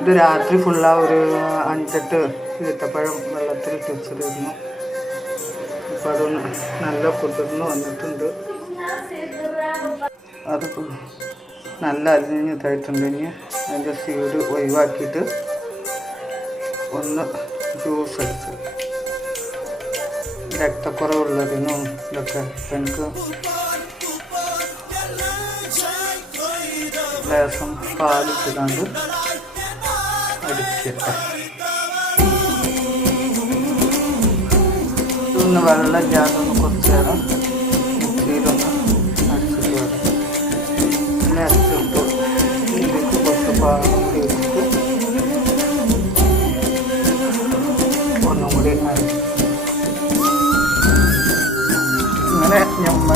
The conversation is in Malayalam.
ഇത് രാത്രി ഫുള്ളാ ഒരു 5-8 ഈത്തപ്പഴം വെള്ളത്തിലിട്ട് വെച്ചിരുന്നു. അപ്പോൾ അതൊന്ന് നല്ല കുതിർന്ന് വന്നിട്ടുണ്ട്. അത് നല്ല അലിഞ്ഞിട്ടായിട്ടുണ്ട്. ഇനി അതിൻ്റെ സീഡ് ഒഴിവാക്കിയിട്ട് ഒന്ന് ജ്യൂസ് അടിച്ച് രക്തക്കുറവുള്ളതിനും ഇതൊക്കെ എനിക്ക് ലേശം പാലിട്ടിട്ടാണ്ട് അടിക്കട്ടെ. ഇതൊന്ന് വെള്ളം ഇല്ലാതൊന്ന് കുറച്ച് നേരം മിക്സിയിലൊന്ന് അടിച്ചിട്ട് വരാം. പിന്നെ അടിച്ചിട്ട് ഇതിലേക്ക് കുറച്ച് പാലും കൂടി ഇട്ടിട്ട് ഒന്നും കൂടി ഇങ്ങനെ നമ്മുടെ